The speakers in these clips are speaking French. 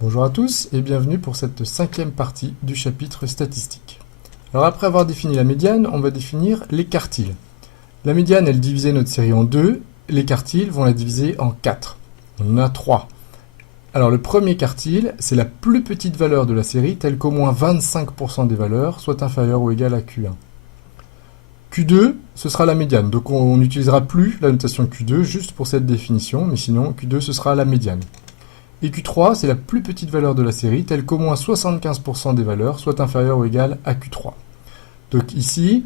Bonjour à tous et bienvenue pour cette cinquième partie du chapitre statistique. Alors après avoir défini la médiane, on va définir les quartiles. La médiane, elle divisait notre série en deux, les quartiles vont la diviser en 4. On en a 3. Alors le premier quartile, c'est la plus petite valeur de la série, telle qu'au moins 25% des valeurs soient inférieures ou égales à Q1. Q2, ce sera la médiane, donc on n'utilisera plus la notation Q2 juste pour cette définition, mais sinon Q2 ce sera la médiane. Et Q3, c'est la plus petite valeur de la série, telle qu'au moins 75% des valeurs soient inférieures ou égales à Q3. Donc ici,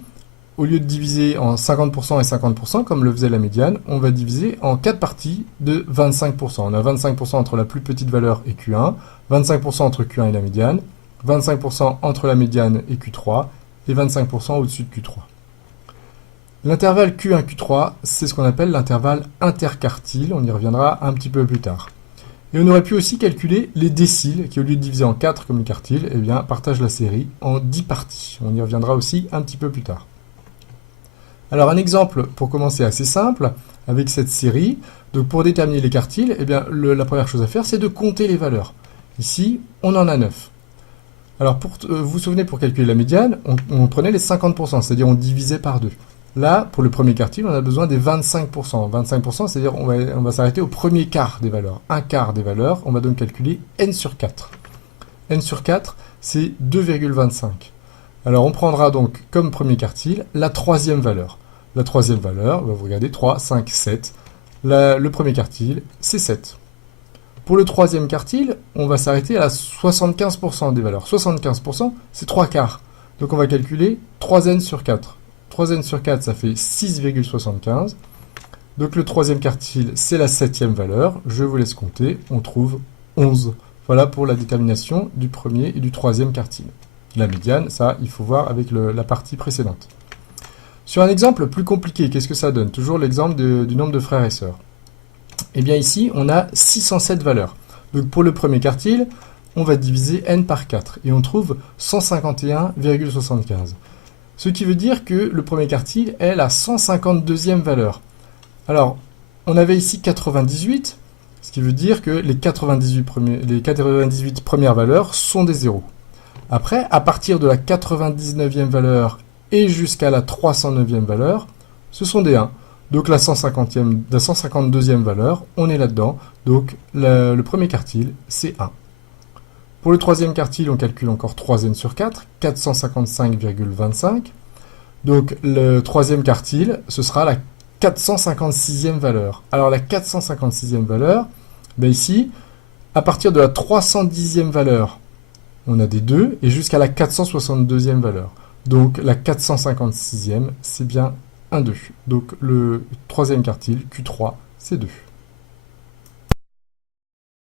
au lieu de diviser en 50% et 50%, comme le faisait la médiane, on va diviser en 4 parties de 25%. On a 25% entre la plus petite valeur et Q1, 25% entre Q1 et la médiane, 25% entre la médiane et Q3, et 25% au-dessus de Q3. L'intervalle Q1-Q3, c'est ce qu'on appelle l'intervalle interquartile, on y reviendra un petit peu plus tard. Et on aurait pu aussi calculer les déciles, qui au lieu de diviser en 4 comme le quartile, eh bien, partagent la série en 10 parties. On y reviendra aussi un petit peu plus tard. Alors un exemple pour commencer assez simple, avec cette série. Donc pour déterminer les quartiles, eh bien, la première chose à faire, c'est de compter les valeurs. Ici, on en a 9. Alors vous vous souvenez, pour calculer la médiane, on prenait les 50%, c'est-à-dire on divisait par 2. Là, pour le premier quartile, on a besoin des 25%. 25%, c'est-à-dire on va s'arrêter au premier quart des valeurs. Un quart des valeurs, on va donc calculer n sur 4. n sur 4, c'est 2,25. Alors on prendra donc comme premier quartile la troisième valeur. La troisième valeur, vous regardez, 3, 5, 7. Le premier quartile, c'est 7. Pour le troisième quartile, on va s'arrêter à 75% des valeurs. 75%, c'est 3 quarts. Donc on va calculer 3n sur 4. 3n sur 4, ça fait 6,75. Donc le troisième quartile, c'est la septième valeur. Je vous laisse compter. On trouve 11. Voilà pour la détermination du premier et du troisième quartile. La médiane, ça, il faut voir avec la partie précédente. Sur un exemple plus compliqué, qu'est-ce que ça donne? Toujours l'exemple du nombre de frères et sœurs. Eh bien ici, on a 607 valeurs. Donc pour le premier quartile, on va diviser n par 4. Et on trouve 151,75. Ce qui veut dire que le premier quartile est la 152e valeur. Alors, on avait ici 98, ce qui veut dire que les 98 premières valeurs sont des zéros. Après, à partir de la 99e valeur et jusqu'à la 309e valeur, ce sont des 1. Donc la 152e valeur, on est là-dedans. Donc le premier quartile, c'est 1. Pour le troisième quartile, on calcule encore 3n sur 4, 455,25. Donc le troisième quartile, ce sera la 456e valeur. Alors la 456e valeur, ben ici, à partir de la 310e valeur, on a des 2, et jusqu'à la 462e valeur. Donc la 456e, c'est bien un 2. Donc le troisième quartile, Q3, c'est 2.